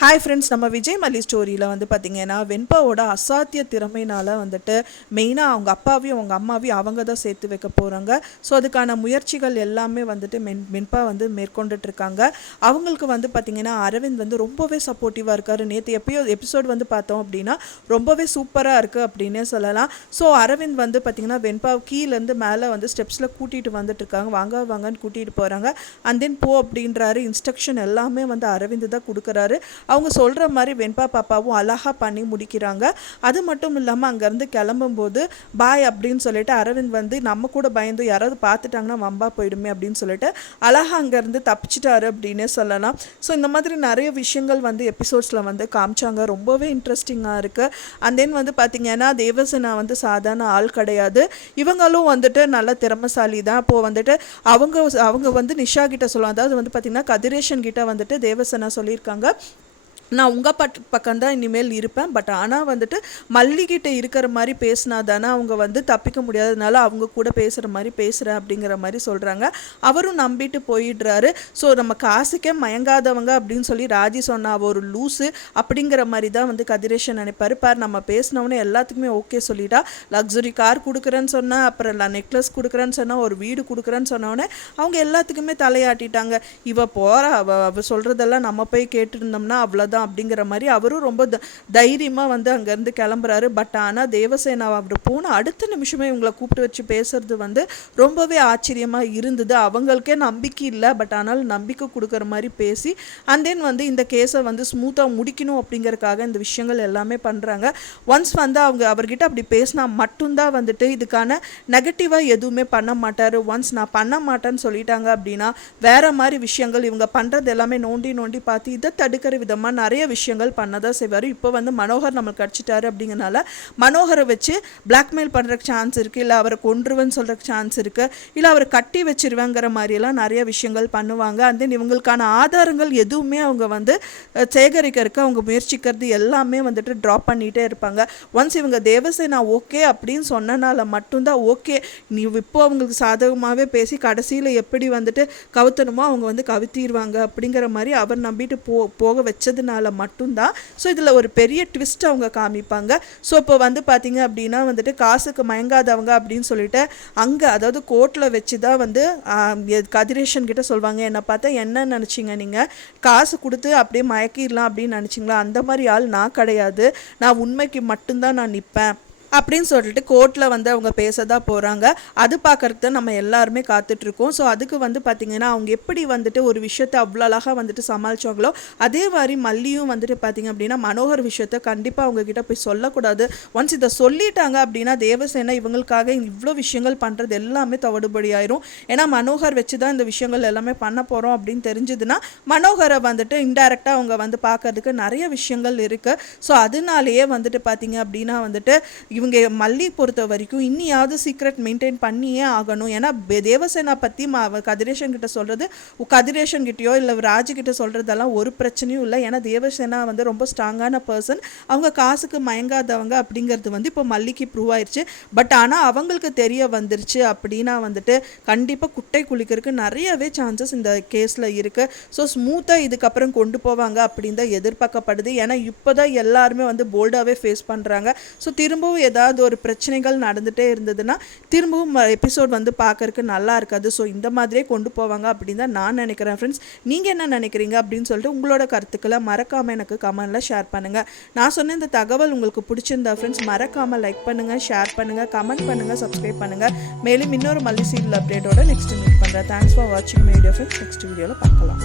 Hi friends, நம்ம விஜய் மல்லி ஸ்டோரியில் வந்து பார்த்திங்கன்னா வெண்பாவோட அசாத்திய திறமையினால் வந்துட்டு மெயினாக அவங்க அப்பாவையும் அவங்க அம்மாவையும் அவங்க தான் சேர்த்து வைக்க போகிறாங்க. ஸோ அதுக்கான முயற்சிகள் எல்லாமே வந்துட்டு வெண்பா வந்து மேற்கொண்டுட்ருக்காங்க. அவங்களுக்கு வந்து பார்த்திங்கன்னா அரவிந்த் வந்து ரொம்பவே சப்போர்ட்டிவாக இருக்கார். நேற்று எபிசோடு வந்து பார்த்தோம் அப்படின்னா ரொம்பவே சூப்பராக இருக்குது அப்படின்னே சொல்லலாம். ஸோ அரவிந்த் வந்து பார்த்திங்கன்னா வெண்பா கீழேருந்து மேலே வந்து ஸ்டெப்ஸில் கூட்டிகிட்டு வந்துட்டுருக்காங்க. வாங்கன்னு கூட்டிகிட்டு போகிறாங்க. அண்ட் தென் போ அப்படின்றாரு. இன்ஸ்ட்ரக்ஷன் எல்லாமே வந்து அரவிந்த் தான் கொடுக்குறாரு. அவங்க சொல்கிற மாதிரி வெண்பா பாப்பாவும் அழகாக பண்ணி முடிக்கிறாங்க. அது மட்டும் இல்லாமல் அங்கேருந்து கிளம்பும்போது பாய் அப்படின்னு சொல்லிட்டு அரவிந்த் வந்து நம்ம கூட பயந்து யாராவது பார்த்துட்டாங்கன்னா வம்பா போயிடுமே அப்படின்னு சொல்லிட்டு அழகாக அங்கேருந்து தப்பிச்சிட்டாரு அப்படின்னே சொல்லலாம். ஸோ இந்த மாதிரி நிறைய விஷயங்கள் வந்து எபிசோட்ஸில் வந்து காமிச்சாங்க. ரொம்பவே இன்ட்ரெஸ்டிங்காக இருக்குது. அண்ட் தென் வந்து பார்த்திங்கன்னா தேவசேனா வந்து சாதாரண ஆள் கிடையாது. இவங்களும் வந்துட்டு நல்ல திறமைசாலி தான். அப்போது வந்துட்டு அவங்க வந்து நிஷா கிட்ட சொல்லுவாங்க. அதாவது வந்து பார்த்திங்கன்னா கதிரேஷன் கிட்ட வந்துட்டு தேவசேனா சொல்லியிருக்காங்க, நான் உங்கள் பக்கம் தான் இனிமேல் இருப்பேன். பட் ஆனால் வந்துட்டு மல்லிகிட்ட இருக்கிற மாதிரி பேசினா தானே அவங்க வந்து தப்பிக்க முடியாததுனால அவங்க கூட பேசுகிற மாதிரி பேசுகிறேன் அப்படிங்கிற மாதிரி சொல்கிறாங்க. அவரும் நம்பிட்டு போயிடுறாரு. ஸோ நம்ம காசுக்கே மயங்காதவங்க அப்படின்னு சொல்லி ராஜி சொன்ன ஒரு லூஸு அப்படிங்கிற மாதிரி தான் வந்து கதிரேஷன் நினைப்பார். பார், நம்ம பேசினவனே எல்லாத்துக்குமே ஓகே சொல்லிட்டா. லக்ஸுரி கார் கொடுக்குறேன்னு சொன்னால், அப்புறம் நெக்லஸ் கொடுக்குறேன்னு சொன்னால், ஒரு வீடு கொடுக்குறேன்னு சொன்னோடனே அவங்க எல்லாத்துக்குமே தலையாட்டிட்டாங்க. இவ போகிறா, அவ சொல்கிறதெல்லாம் நம்ம போய் கேட்டுருந்தோம்னா அவ்வளோதான் அப்படிங்கிற மாதிரி அவரும் ரொம்ப தைரியமாக வந்து அங்கேருந்து கிளம்புறாரு. பட் ஆனால் தேவசேனா அவர் போன அடுத்த நிமிஷமே இவங்களை கூப்பிட்டு வச்சு பேசுறது வந்து ரொம்பவே ஆச்சரியமாக இருந்தது. அவங்களுக்கே நம்பிக்கை இல்லை, பட் ஆனாலும் நம்பிக்கை கொடுக்குற மாதிரி பேசி அண்ட் தென் வந்து இந்த கேஸை வந்து ஸ்மூத்தாக முடிக்கணும் அப்படிங்கிறதுக்காக இந்த விஷயங்கள் எல்லாமே பண்ணுறாங்க. ஒன்ஸ் வந்து அவர்கிட்ட அப்படி பேசினா மட்டும்தான் வந்துட்டு இதுக்கான நெகட்டிவாக எதுவுமே பண்ண மாட்டார். ஒன்ஸ் நான் பண்ண மாட்டேன்னு சொல்லிட்டாங்க அப்படின்னா வேறு மாதிரி விஷயங்கள் இவங்க பண்ணுறது எல்லாமே நோண்டி பார்த்து இதை தடுக்கிற விதமாக நிறைய விஷயங்கள் பண்ணதான் செய்வார். இப்போ வந்து மனோகர் நம்மளுக்கு அடிச்சிட்டாரு அப்படிங்கிறனால மனோகரை வச்சு பிளாக்மெயில் பண்ணுறக்கு சான்ஸ் இருக்குது, இல்லை அவரை கொன்றுவன்னு சொல்கிறக்கு சான்ஸ் இருக்குது, இல்லை அவரை கட்டி வச்சிருவேங்கிற மாதிரியெல்லாம் நிறைய விஷயங்கள் பண்ணுவாங்க. அண்ட் தென் இவங்களுக்கான ஆதாரங்கள் எதுவுமே அவங்க வந்து சேகரிக்கிறதுக்கு அவங்க முயற்சிக்கிறது எல்லாமே வந்துட்டு ட்ராப் பண்ணிகிட்டே இருப்பாங்க. ஒன்ஸ் இவங்க தேவசேனா ஓகே அப்படின்னு சொன்னனால மட்டும்தான் ஓகே, நீ இப்போ அவங்களுக்கு சாதகமாகவே பேசி கடைசியில் எப்படி வந்துட்டு கவுத்தணுமோ அவங்க வந்து கவுத்திடுவாங்க அப்படிங்கிற மாதிரி அவர் நம்பிட்டு போக வச்சதுனால மட்டும்தான். ஸோ இதில் ஒரு பெரிய ட்விஸ்ட் அவங்க காமிப்பாங்க. ஸோ இப்போ வந்து பார்த்தீங்க அப்படின்னா வந்துட்டு காசுக்கு மயங்காதவங்க அப்படின்னு சொல்லிட்டு அங்கே அதாவது கோர்ட்டில் வச்சு தான் வந்து கதிரேஷன் கிட்ட சொல்லுவாங்க, என்னை பார்த்தா என்ன நினச்சிங்க, நீங்கள் காசு கொடுத்து அப்படியே மயக்கிடலாம் அப்படின்னு நினச்சிங்களா? அந்த மாதிரி ஆள் நான் கிடையாது, நான் உண்மைக்கு மட்டும்தான் நான் நிற்பேன் அப்படின்னு சொல்லிட்டு கோர்ட்டில் வந்து அவங்க பேச தான் போகிறாங்க. அது பார்க்குறதுக்கு தான் நம்ம எல்லாருமே காத்துட்ருக்கோம். ஸோ அதுக்கு வந்து பார்த்திங்கன்னா அவங்க எப்படி வந்துட்டு ஒரு விஷயத்தை அவ்வளோ அழகாக வந்துட்டு சமாளித்தாங்களோ அதே மாதிரி மல்லியும் வந்துட்டு பார்த்திங்க அப்படின்னா மனோகர் விஷயத்தை கண்டிப்பாக அவங்கக்கிட்ட போய் சொல்லக்கூடாது. ஒன்ஸ் இதை சொல்லிட்டாங்க அப்படின்னா தேவசேனா இவங்களுக்காக இவ்வளோ விஷயங்கள் பண்ணுறது எல்லாமே தவிடுபடி ஆயிரும். ஏன்னா மனோகர் வச்சு தான் இந்த விஷயங்கள் எல்லாமே பண்ண போகிறோம் அப்படின்னு தெரிஞ்சதுன்னா மனோகரை வந்துட்டு இன்டைரக்டாக அவங்க வந்து பார்க்கறதுக்கு நிறைய விஷயங்கள் இருக்குது. ஸோ அதனாலேயே வந்துட்டு பார்த்திங்க அப்படின்னா வந்துட்டு இவங்க மல்லி பொறுத்த வரைக்கும் இன்னியாவது சீக்ரெட் மெயின்டைன் பண்ணியே ஆகணும். ஏன்னா தேவசேனா பற்றி கதிரேஷன் கிட்ட சொல்கிறது, கதிரேஷன் கிட்டேயோ இல்லை ராஜுக்கிட்ட சொல்கிறதெல்லாம் ஒரு பிரச்சனையும் இல்லை. ஏன்னா தேவசேனா வந்து ரொம்ப ஸ்ட்ராங்கான பர்சன், அவங்க காசுக்கு மயங்காதவங்க அப்படிங்கிறது வந்து இப்போ மல்லிக்கு ப்ரூவ் ஆயிடுச்சு. பட் ஆனால் அவங்களுக்கு தெரிய வந்துருச்சு அப்படின்னா வந்துட்டு கண்டிப்பாக குட்டை குளிக்கிறதுக்கு நிறையவே சான்சஸ் இந்த கேஸில் இருக்குது. ஸோ ஸ்மூத்தாக இதுக்கப்புறம் கொண்டு போவாங்க அப்படின்னு தான் எதிர்பார்க்கப்படுது. ஏன்னா இப்போ தான் எல்லாருமே வந்து போல்டாகவே ஃபேஸ் பண்ணுறாங்க. ஸோ திரும்பவும் ஏதாவது ஒரு பிரச்சனைகள் நடந்துகிட்டே இருந்ததுன்னா திரும்பவும் எபிசோட் வந்து பார்க்கறதுக்கு நல்லா இருக்காது. ஸோ இந்த மாதிரியே கொண்டு போவாங்க அப்படின்னு தான் நான் நினைக்கிறேன். ஃப்ரெண்ட்ஸ், நீங்கள் என்ன நினைக்கிறீங்க அப்படின்னு சொல்லிட்டு உங்களோட கருத்துக்களை மறக்காமல் எனக்கு கமெண்டில் ஷேர் பண்ணுங்கள். நான் சொன்ன இந்த தகவல் உங்களுக்கு பிடிச்சிருந்தா ஃப்ரெண்ட்ஸ் மறக்காமல் லைக் பண்ணுங்கள், ஷேர் பண்ணுங்கள், கமெண்ட் பண்ணுங்கள், சப்ஸ்கிரைப் பண்ணுங்கள். மேலும் இன்னொரு மல்லி சீரியல் அப்டேட்டோட நெக்ஸ்ட் மீட் பண்ணுறேன். தேங்க்ஸ் ஃபார் வாட்சிங் மை வீடியோ ஃப்ரெண்ட்ஸ். நெக்ஸ்ட் வீடியோவில் பார்க்கலாம்.